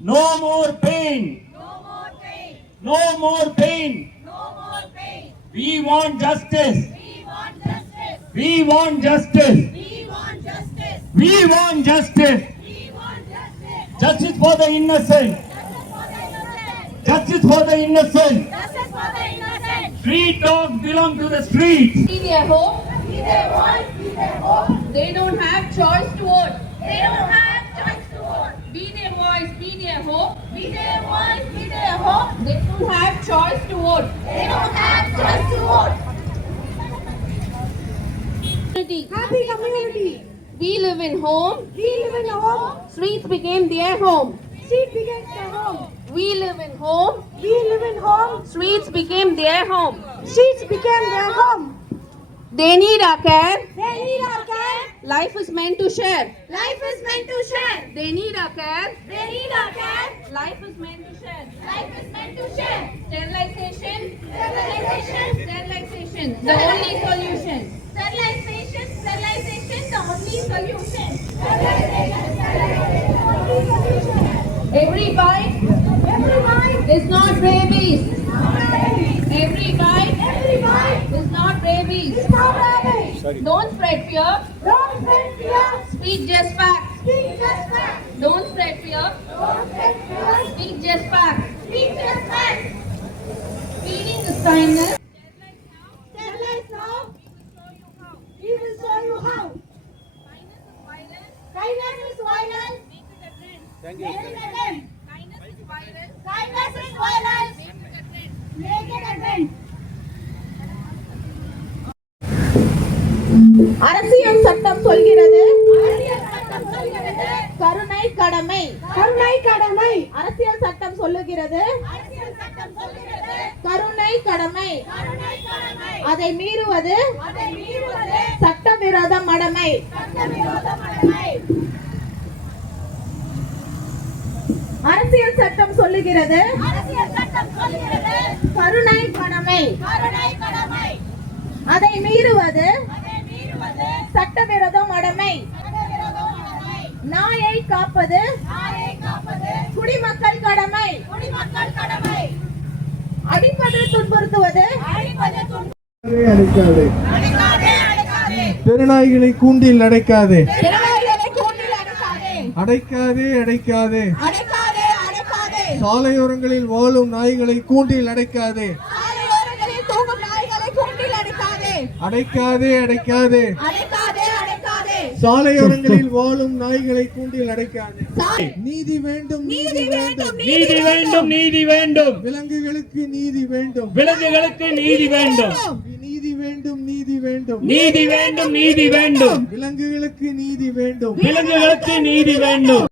No more pain. No more pain. No more pain. No more pain. We want justice. We want justice. We want justice. We want justice. We want justice. We want justice. Justice for the innocent. Justice for the innocent. Justice for the innocent. Justice for the innocent. Street dogs belong to the streets. Be their home. Be their voice. Be their hope. They don't have choice to vote. They don't have choice to vote. Be their voice. Be their hope. Be their voice. Be their hope. They don't have choice to vote. They don't have choice to vote. Happy community. We live in home. We live in a home. Streets became their home. Street begins their home. We live in home. We live in home. Streets became their home. Streets became their home. They need our care. They need our care. Life is meant to share. Life is meant to share. They need our care. They need our care. Life is meant to share. Life is meant to share. Sterilization. Sterilization. Sterilization. The only solution. Sterilization. Sterilization. The only solution. Sterilization. Sterilization. The only solution. Every bite Every bite is not rabies. is not rabies. Every bite Every bite is not rabies. is not rabies. Don't spread fear. Don't spread fear. Speak just facts. Speak just facts. Don't spread fear. Don't spread fear. Speak just facts. Speak just facts. Feeding is kindness. Sterilize now. We will show you how. Kindness is violence. Make it a trend. Kindness is violence. Make it a trend. அரசியல் சட்டம் சொல்கிறது அரசியல் சட்டம் சொல்கிறது. கருணை கடமை. கருணை கடமை. அரசியல் சட்டம் சொல்லுகிறது அரசியல் சட்டம் சொல்கிறது. கருணை கடமை. கருணை கடமை. அதை மீறுவது அதை மீறுவது சட்டவிரோத மடமை. சட்டவிரோத கடமை. அரசியல் சட்டம் சொல்லுகிறது அரசியல் சட்டம் சொல்கிறது. கருணை கடமை. கருணை கடமை. அதை மீறுவது அதை மீறுவது சட்டவிரோத மடமை. சட்டவிரோத கடமை. நாயை காப்பது நாயை காப்பது குடிமக்கள் கடமை. குடிமக்கள் கடமை. அடிப்பது துன்புறுத்துவது அழிப்பது துன்பம். அடைக்காதே அடைக்காதே. அடைக்காதே. தெருநாய்களை கூண்டில் அடைக்காதே திறமைகளை கூண்டில் அடக்காதே. அடைக்காதே அடைக்காதே அடக்காதே. அடக்காதே. சாலையோரங்களில் வாழும் நாய்களை கூண்டில் அடைக்காதே சாலையோரங்களில் தூங்கும் நாய்களை கூண்டில் அடக்காதே. அடைக்காதே அடைக்காதே அடக்காதே. அடக்காதே. சாலையோரங்களில் வாழும் நாய்களை கூண்டில் அடைக்காதே சாலை- நீதி வேண்டும் நீதி வேண்டும் நீதி வேண்டும். நீதி வேண்டும். விலங்குகளுக்கு நீதி வேண்டும் விலங்குகளுக்கு நீதி வேண்டும். நீதி வேண்டும் நீதி வேண்டும் நீதி வேண்டும். நீதி வேண்டும். விலங்குகளுக்கு நீதி வேண்டும் விலங்குகளுக்கு நீதி வேண்டும்.